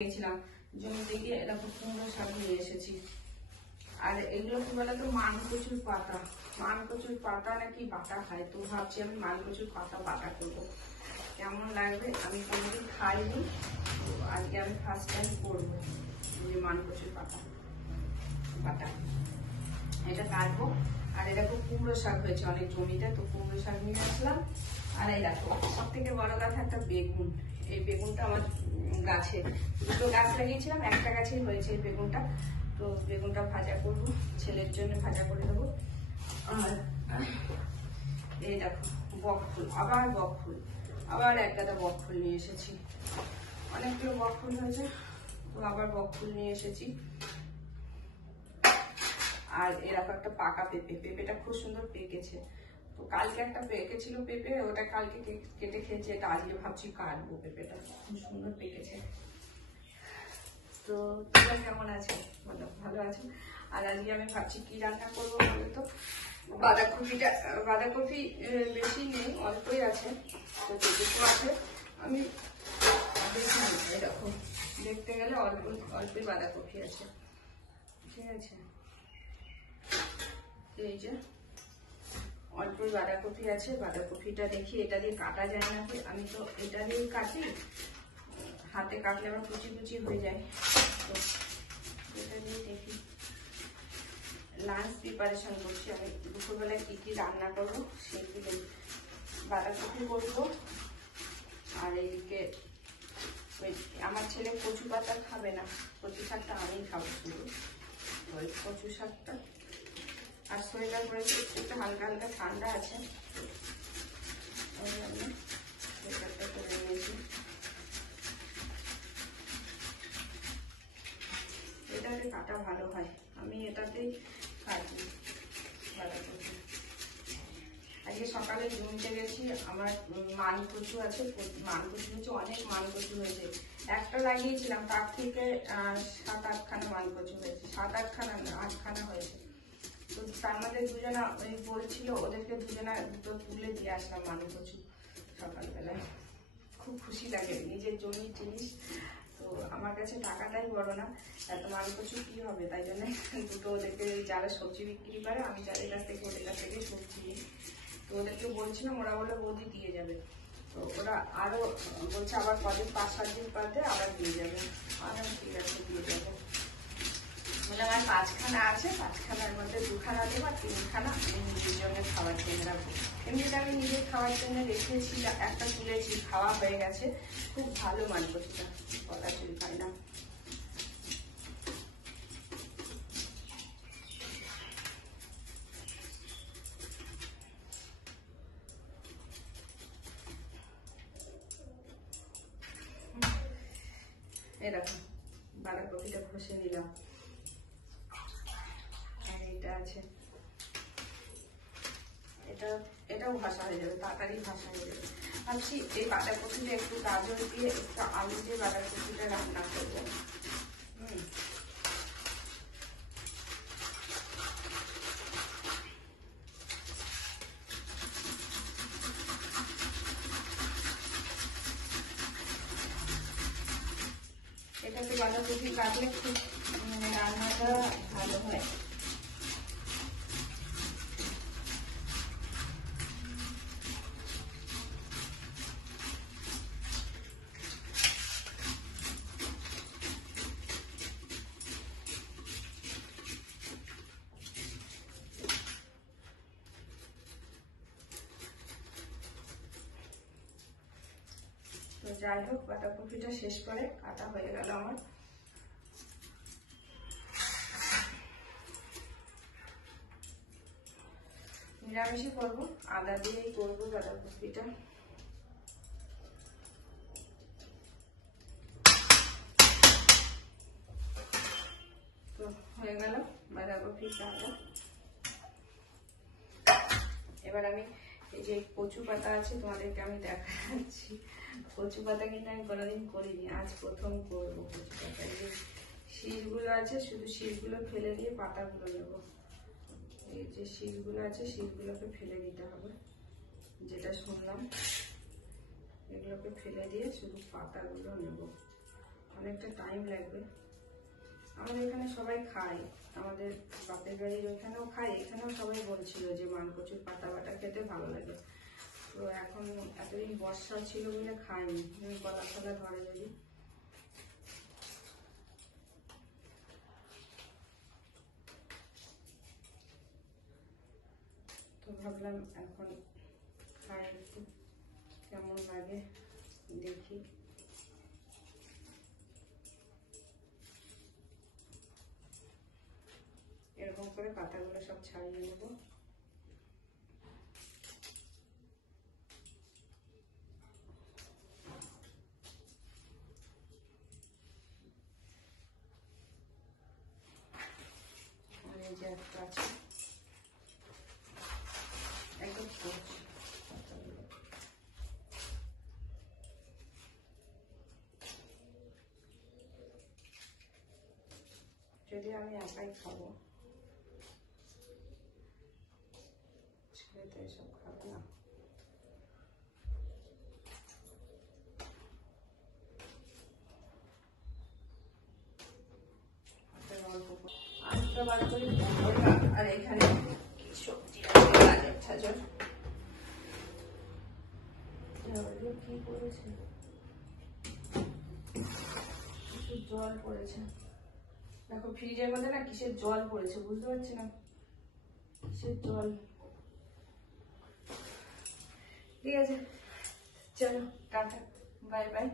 গেছিলাম জমি থেকে এরকম কুমড়ো শাক নিয়ে এসেছি। আর এগুলো কি বলতো, মানকচুর পাতা, মানকচুর পাতা নাকি বাটা খায়, তো ভাবছি আমি মানকচুর পাতা বাটা করবো, কেমন লাগবে। আমি কোনোদিন খাইনি, তো আজকে আমি ফার্স্ট টাইম করবো মানকচুর পাতা বাটা। এটা কাটবো। আর এরকম কুমড়ো শাক হয়েছে অনেক জমিতে, তো কুমড়ো শাক নিয়ে আসলাম। আর এই দেখো সব থেকে বড় কথা একটা বেগুন। এই বেগুনটা আমার গাছে, দুটো গাছ লাগিয়েছিলাম, একটা গাছেই হয়েছে এই বেগুনটা। তো বেগুনটা ভাজা করবো, ছেলের জন্য ভাজা করে দেবো। আর এই দেখো বক ফুল, আবার বক ফুল, আবার এক গাদা বক ফুল নিয়ে এসেছি। অনেকগুলো বক ফুল হয়েছে, তো আবার বক ফুল নিয়ে এসেছি। আর এরকম একটা পাকা পেঁপে, পেঁপেটা খুব সুন্দর পেকেছে। তো কালকে একটা পেকেছিল পেঁপে, ওটা কালকে কেটে খেয়েছে, এটা আজকে ভাবছি কাটবো। পেঁপেটা খুব সুন্দর পেকেছে। তো তোমরা কেমন আছে বলো, ভালো আছো? আর আজকে আমি ভাবছি কি রান্না করবো বলো তো। বাঁধাকপিটা, বাঁধাকপি বেশি নেই, অল্পই আছে। তো যেটুকু আছে আমি বেশি নেই, এরকম দেখতে গেলে অল্পই বাঁধাকপি আছে, ঠিক আছে। এই যে অল্পই বাঁধাকপি আছে, বাঁধাকপিটা দেখি এটা দিয়ে কাটা যায় নাকি। আমি তো এটা দিয়ে কাটি, হাতে কাটলে আবার কুচি কুচি হয়ে যায়। তো এটা দিয়ে দেখি। লাঞ্চ প্রিপারেশন করছি আমি, দুপুরবেলায় কি কি রান্না করবো সেগুলো। বাঁধাকপি করবো, আর এইদিকে আমার ছেলে কচু পাতা খাবে না, কচু শাকটা আমি খাবো শুধু, ওই কচু শাকটা। আর সোয়েটার পরেছি, একটু হালকা হালকা ঠান্ডা আছে, ওই জন্য সোয়েটারটা করে নিয়েছি। এটাতে কাটা ভালো হয়, আমি এটাতেই কাটি বাঁধাকপি। আজকে সকালে জমিতে গেছি, আমার মানকচু আছে, মানকচু হয়েছে, অনেক মানকচু হয়েছে। একটা লাগিয়েছিলাম, তার থেকে 7-8খানা মানকচু হয়েছে, 7-8খানা না, 8খানা হয়েছে। তো তার মধ্যে দুজনা ওই বলছিল, ওদেরকে দুজনা দুটো তুলে দিয়ে আসলাম মানকচু সকালবেলায়। খুব খুশি লাগে, নিজের জমির জিনিস। তো আমার কাছে টাকাটাই বড় না, এত মানকচু কি হবে, তাই জন্য দুটো ওদেরকে, যারা সবজি বিক্রি করে, আমি যাদের কাছ থেকে ওদের কাছ থেকে সবজি নিই। তো ওদেরকে বলছিলাম, ওরা বলে বৌদি দিয়ে যাবে। তো ওরা আরো বলছে আবার কদিন 5-7 দিন পর আবার দিয়ে যাবে। আর ঠিক আছে, দিয়ে যাবো। মানে আমার 5খানা আছে, 5খানার মধ্যে 2খানা দেবো, আর 3খানা আমি দুজনের খাওয়ার জন্য রাখবো। এমনিতে আমি নিজের খাওয়ার জন্য রেখেছি, একটা তুলেছি, খাওয়া হয়ে গেছে। খুব ভালো মানকচুটা, বলা চুল পাই না। এরকম বাঁধাকপিটা ঘষে নিলাম। আর এটা আছে, এটাও ভাষা হয়ে যাবে, তাড়াতাড়ি ভাষা হয়ে যাবে। ভাবছি এই বাঁধাকপিটা একটু গাজর দিয়ে, একটু আলু দিয়ে বাঁধাকপিটা রান্না করবো। এটাতে বাঁধাকপি কাটলে খুব রান্নাটা ভালো হয়। তো যাই হোক, বাঁধাকপিটা শেষ করে কাটা হয়ে গেল আমার। নিরামিষই করবো, আদা দিয়েই করবো বাঁধাকপিটা। তো হয়ে গেল বাঁধাকপি কাটা। এবার আমি এই যে কচু পাতা আছে, তোমাদেরকে আমি দেখাচ্ছি। কচু পাতা কিন্তু আমি কোনোদিন করিনি, আজ প্রথম করবো কচু পাতা। এই যে শীষগুলো আছে, শুধু শীষগুলো ফেলে দিয়ে পাতাগুলো নেব। এই যে শীষগুলো আছে, শীষগুলোকে ফেলে দিতে হবে, যেটা শুনলাম। এগুলোকে ফেলে দিয়ে শুধু পাতাগুলো নেব। অনেকটা টাইম লাগবে। আমাদের এখানে সবাই খায়, আমাদের বাপের বাড়ির ওখানেও খায়, এখানেও সবাই বলছিল যে মানকচুর পাতা বাটা খেতে ভালো লাগে। তো এখন এতদিন বর্ষা ছিল বলে খাইনি, গলা ফলা ধরে যদি। তো ভাবলাম এখন খাই একটু, কেমন লাগে দেখি। এরকম করে পাতাগুলো সব ছাড়িয়ে নেব। আর এই যে একটা আছে, একদম যদি আমি একাই খাবো, ছেলে তো এসব খাবে না। আর এখানে কি সবজি আছে, গাজর ঠাজর, কি করেছে, জল পড়েছে। দেখো ফ্রিজের মধ্যে না কিসের জল পড়েছে, বুঝতে পারছি না কিসের জল। ঠিক আছে, চলো টাটা, বাই বাই।